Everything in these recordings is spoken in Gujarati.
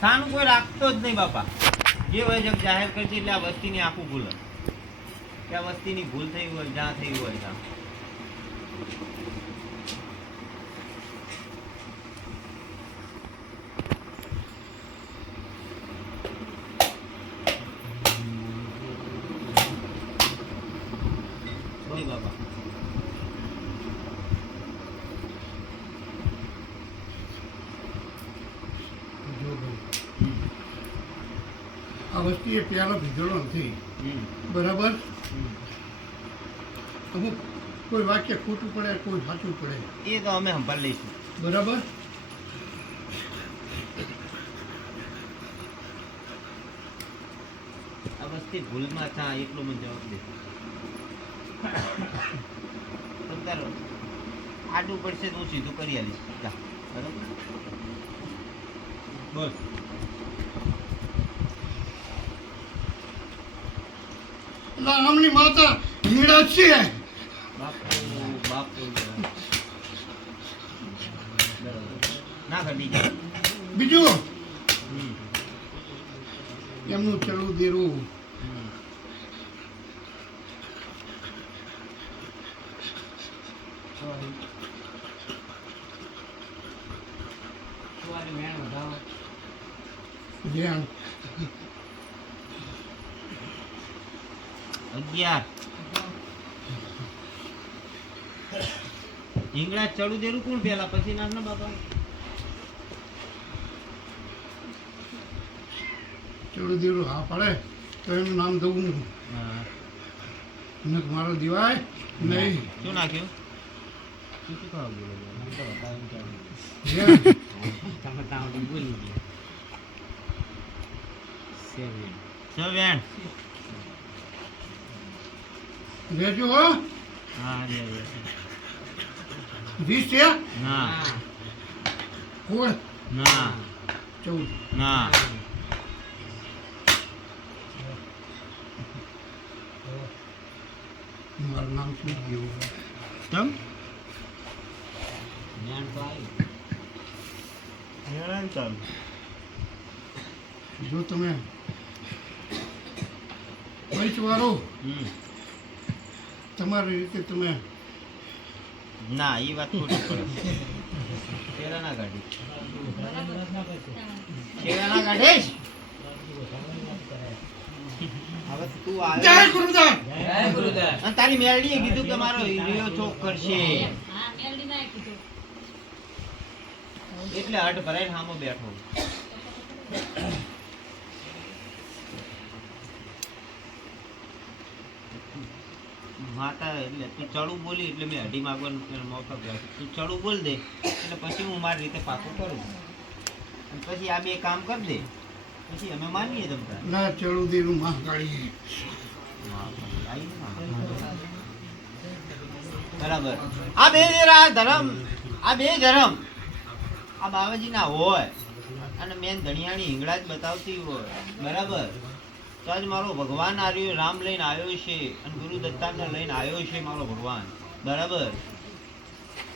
ખાનું કોઈ રાખતો જ નહીં બાપા. જે હોય જગ જાહેર કરજે એટલે આ વસ્તીની આખું ભૂલ કે આ વસ્તીની ભૂલ થઈ હોય જ્યાં થઈ હોય ત્યાં. બાપા આ વસ્તુ એ પ્યાલો ભીધેલો નથી બરાબર. અમુક કોઈ વાક્ય ખોટું પડે કોઈ સાચું પડે એ તો અમે સંભાળ લઈશું બરાબર. આ વસ્તી ભૂલમાં થા એટલો મને જવાબ દે. તારો આડું પડશે તો હું સીધું કરી આવીશ. બરાબર બોલ. આમની માતા મીડા છે બાપુ બાપુ ના કરી બીજું એમનું ચડું દેરું ધ્યાન 11 ઢીંગડા ચડું દેરું કોણ પેલા પછી નામ ના બાપા ચડું દેરું હા પડે તો એનું નામ દઉં મારો દિવાય નહીં. શું નાખ્યું શું શું ખાવા બોલો બોલી ગયા રેજો હો હા રે 20 છે ના 16 ના 14 ના મારું નામ શું ગયું તમ જો તમે વૈચવારો તમારી રીતે તમે ના એ વાત ખોટી પડે. શેરા ના કાઢી શેરા ના કાઢીશ. હવે તું આવે જય ગુરુદેવ અને તારી મેરડીએ કીધું કે મારો હીરો ચોક કરશે એટલે હટ ભરાઈને સામો બેઠો. માતા એટલે તું ચડું બોલી એટલે મેં અઢી માગવાનું મોકો આપ્યો. તું ચડું બોલ દે એટલે પછી હું મારી રીતે પાકું કરું અને પછી આ બે કામ કરી દે પછી અમે માનીએ તમતા. ના ચડું દેરું માં કાઢીએ બરાબર. આ બે ધર્મ આ બે ધર્મ આ બાવાજીના હોય અને મેન ધણિયાણી હિંગળા જ બતાવતી હોય બરાબર તો આજ મારો ભગવાન આર્યો રામ લઈને આવ્યો છે અને ગુરુ દત્તાને લઈને આવ્યો છે મારો ભગવાન બરાબર.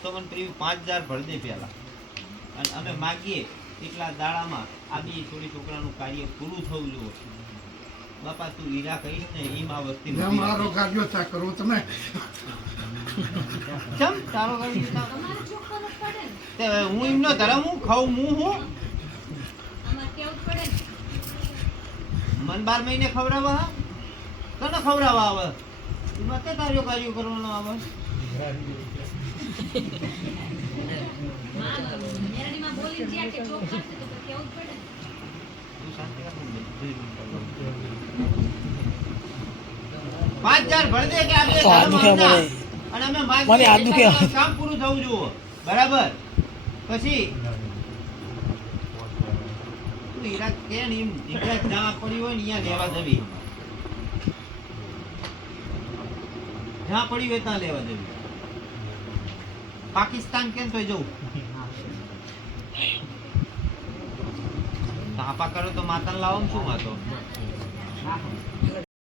તો મને પ્રિય 5000 ભર દે પહેલા અને અમે માગીએ એટલા દાડામાં આ બે થોડી છોકરાનું કાર્ય પૂરું થવું જોઈએ. બાપા તું હીરા કહીશ ને ઈ માં વસ્તી મારો કાર્યો ચા કરો તમે ચમ તારો કરી તે હું એમનો ધર્મ હું ખાઉં હું મન 12 મહિને ખવડાવવા કને ખવડાવવા આવે એમાં તે કાર્યો કરવાનો આવે. પાંચ હજાર ભર દે કે આપણે અને અમે કામ પૂરું થવું જોઈએ બરાબર. પછી હીરા કે એમ હીરા જ્યાં પડી હોય ને અહીંયા લેવા જવી જ્યાં પડી હોય ત્યાં લેવા જવી. પાકિસ્તાન કેમ તો જવું તાપા કરો તો માતાને લાવો શું વાતો